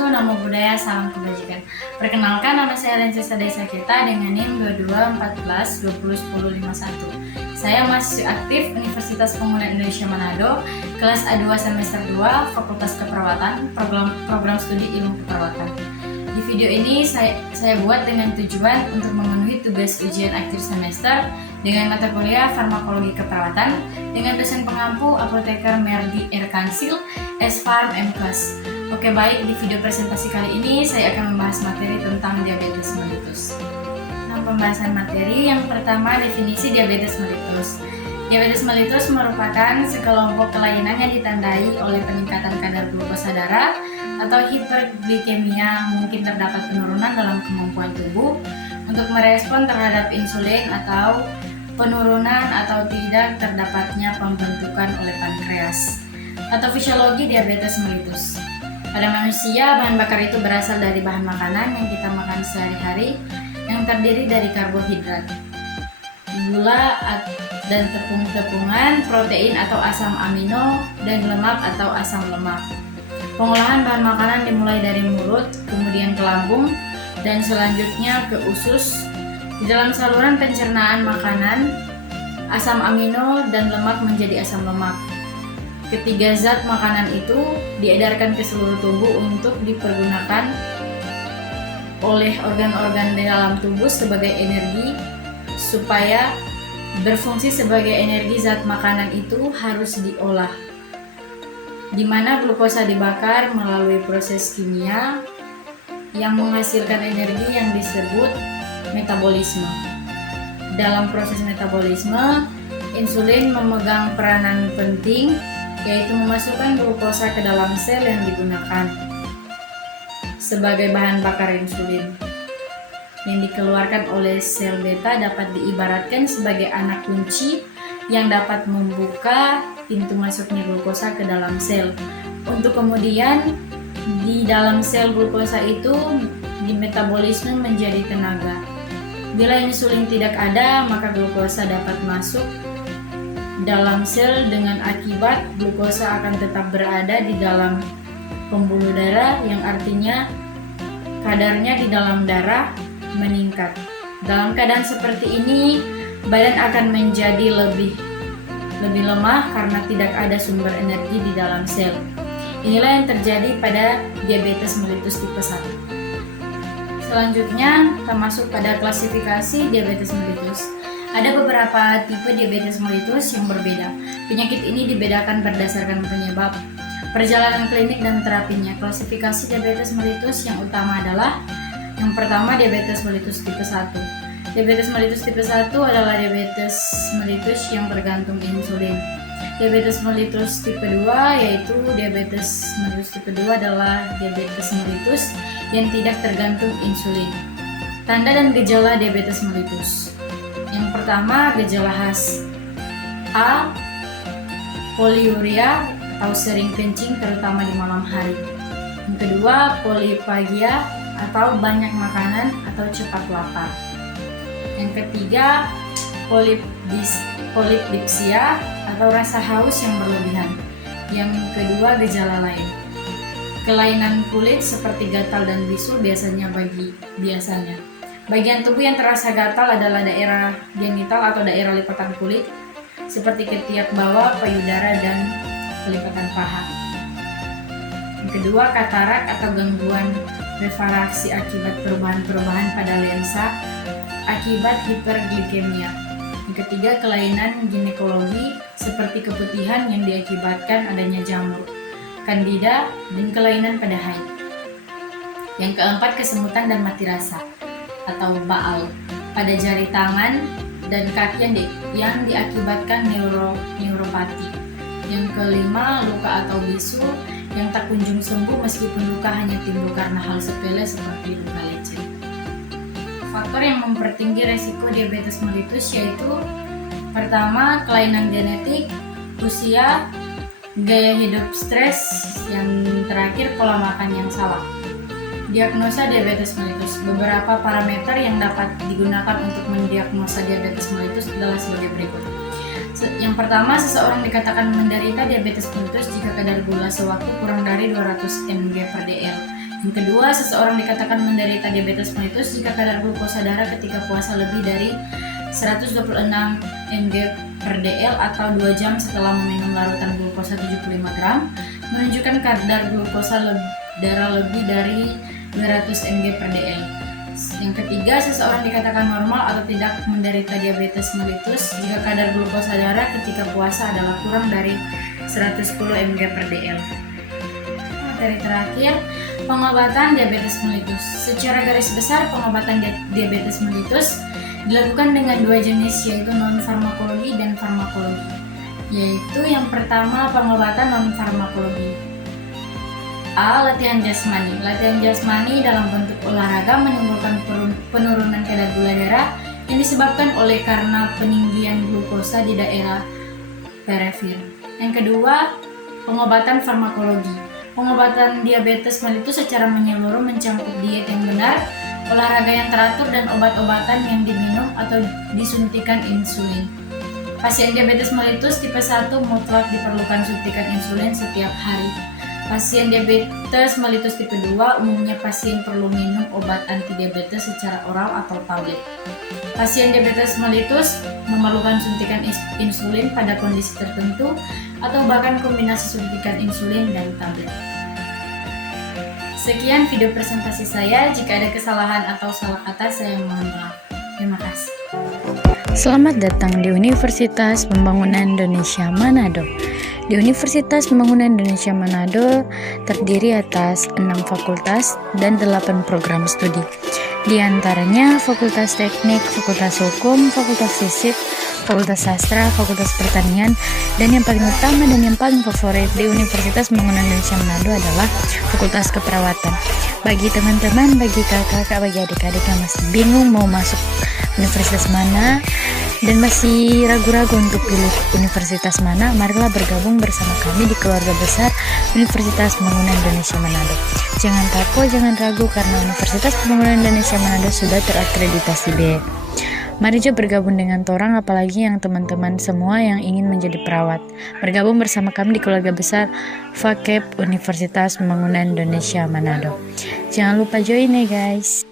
Swastiastu, Namo Buddhaya, Salam Kebajikan. Perkenalkan, nama saya Lensa Desa Kita dengan NIM 2214201051. Saya mahasiswi aktif Universitas Pemuda Indonesia Manado, kelas A2 semester 2, Fakultas Keperawatan, program studi ilmu keperawatan. Di video ini saya buat dengan tujuan untuk memenuhi tugas ujian akhir semester dengan mata kuliah Farmakologi Keperawatan dengan dosen pengampu Apoteker Merdi R. Kansil, S.Pharm M.Class. Oke, baik, di video presentasi kali ini saya akan membahas materi tentang diabetes mellitus. Nah, pembahasan materi yang pertama, definisi diabetes mellitus. Diabetes mellitus merupakan sekelompok kelainan yang ditandai oleh peningkatan kadar glukosa darah atau hiperglikemia. Mungkin terdapat penurunan dalam kemampuan tubuh untuk merespon terhadap insulin atau penurunan atau tidak terdapatnya pembentukan oleh pankreas. Atau fisiologi diabetes mellitus. Pada manusia, bahan bakar itu berasal dari bahan makanan yang kita makan sehari-hari yang terdiri dari karbohidrat, gula dan tepung-tepungan, protein atau asam amino, dan lemak atau asam lemak. Pengolahan bahan makanan dimulai dari mulut, kemudian ke lambung, dan selanjutnya ke usus. Di dalam saluran pencernaan makanan, asam amino dan lemak menjadi asam lemak. Ketiga zat makanan itu diedarkan ke seluruh tubuh untuk dipergunakan oleh organ-organ di dalam tubuh sebagai energi. Supaya berfungsi sebagai energi, zat makanan itu harus diolah, di mana glukosa dibakar melalui proses kimia yang menghasilkan energi yang disebut metabolisme. Dalam proses metabolisme, insulin memegang peranan penting, yaitu memasukkan glukosa ke dalam sel yang digunakan sebagai bahan bakar insulin. Yang dikeluarkan oleh sel beta dapat diibaratkan sebagai anak kunci yang dapat membuka pintu masuknya glukosa ke dalam sel. Untuk kemudian di dalam sel glukosa itu dimetabolisme menjadi tenaga. Bila insulin tidak ada, maka glukosa dapat masuk dalam sel, dengan akibat glukosa akan tetap berada di dalam pembuluh darah, yang artinya kadarnya di dalam darah meningkat. Dalam keadaan seperti ini, badan akan menjadi lebih lemah karena tidak ada sumber energi di dalam sel. Inilah yang terjadi pada diabetes mellitus tipe 1. Selanjutnya, kita masuk pada klasifikasi diabetes mellitus. Ada beberapa tipe diabetes mellitus yang berbeda. Penyakit ini dibedakan berdasarkan penyebab, perjalanan klinik, dan terapinya. Klasifikasi diabetes mellitus yang utama adalah: yang pertama, diabetes mellitus tipe 1. Diabetes mellitus tipe 1 adalah diabetes mellitus yang bergantung insulin. Diabetes mellitus tipe 2 yaitu diabetes mellitus tipe 2 adalah diabetes mellitus yang tidak tergantung insulin. Tanda dan gejala diabetes mellitus. Yang pertama, gejala khas: A. Poliuria atau sering kencing terutama di malam hari. Yang kedua, polipagia atau banyak makanan atau cepat lapar. Yang ketiga, polipdipsia atau rasa haus yang berlebihan. Yang kedua, gejala lain: kelainan kulit seperti gatal dan bisul biasanya. Bagian tubuh yang terasa gatal adalah daerah genital atau daerah lipatan kulit, seperti ketiak bawah, payudara, dan lipatan paha. Yang kedua, katarak atau gangguan refraksi akibat perubahan-perubahan pada lensa akibat hiperglikemia. Yang ketiga, kelainan ginekologi seperti keputihan yang diakibatkan adanya jamur, kandida, dan kelainan pada haid. Yang keempat, kesemutan dan mati rasa atau baal pada jari tangan dan kaki yang diakibatkan neuropati. Yang kelima, luka atau bisu yang tak kunjung sembuh meskipun luka hanya timbul karena hal sepele seperti luka lecet. Faktor yang mempertinggi resiko diabetes mellitus yaitu: pertama, kelainan genetik, usia, gaya hidup stres, yang terakhir pola makan yang salah. Diagnosa diabetes mellitus. Beberapa parameter yang dapat digunakan untuk mendiagnosa diabetes mellitus adalah sebagai berikut. Yang pertama, seseorang dikatakan menderita diabetes mellitus jika kadar gula sewaktu kurang dari 200 mg/dl. Yang Yang kedua, seseorang dikatakan menderita diabetes mellitus jika kadar glukosa darah ketika puasa lebih dari 126 mg per dl atau 2 jam setelah meminum larutan glukosa 75 gram, menunjukkan kadar glukosa darah lebih dari 200 mg per dl. Yang ketiga, seseorang dikatakan normal atau tidak menderita diabetes mellitus jika kadar glukosa darah ketika puasa adalah kurang dari 110 mg per dl. Materi terakhir, pengobatan diabetes mellitus. Secara garis besar, pengobatan diabetes mellitus dilakukan dengan dua jenis, yaitu non-farmakologi dan farmakologi. Yaitu yang pertama, pengobatan non-farmakologi. A. Latihan jasmani. Latihan jasmani dalam bentuk olahraga menimbulkan penurunan kadar gula darah yang disebabkan oleh karena peninggian glukosa di daerah periferi. Yang kedua, pengobatan farmakologi. Pengobatan diabetes mellitus secara menyeluruh mencakup diet yang benar, olahraga yang teratur, dan obat-obatan yang diminum atau disuntikan insulin. Pasien diabetes mellitus tipe 1 mutlak diperlukan suntikan insulin setiap hari. Pasien diabetes mellitus tipe 2 umumnya pasien perlu minum obat antidiabetes secara oral atau tablet. Pasien diabetes mellitus memerlukan suntikan insulin pada kondisi tertentu atau bahkan kombinasi suntikan insulin dan tablet. Sekian video presentasi saya. Jika ada kesalahan atau salah kata, saya mohon maaf. Terima kasih. Selamat datang di Universitas Pembangunan Indonesia Manado. Di Universitas Pembangunan Indonesia Manado terdiri atas 6 fakultas dan 8 program studi. Di antaranya Fakultas Teknik, Fakultas Hukum, Fakultas Fisik, Fakultas Sastra, Fakultas Pertanian, dan yang paling utama dan yang paling favorit di Universitas Pembangunan Indonesia Manado adalah Fakultas Keperawatan. Bagi teman-teman, bagi kakak-kakak, bagi adik-adik yang masih bingung mau masuk universitas mana dan masih ragu-ragu untuk pilih universitas mana, marilah bergabung bersama kami di keluarga besar Universitas Pembangunan Indonesia Manado. Jangan takut, jangan ragu, karena Universitas Pembangunan Indonesia Manado sudah terakreditasi B. Mari juga bergabung dengan torang, apalagi yang teman-teman semua yang ingin menjadi perawat. Bergabung bersama kami di keluarga besar FAKEP Universitas Pembangunan Indonesia Manado. Jangan lupa join ya guys.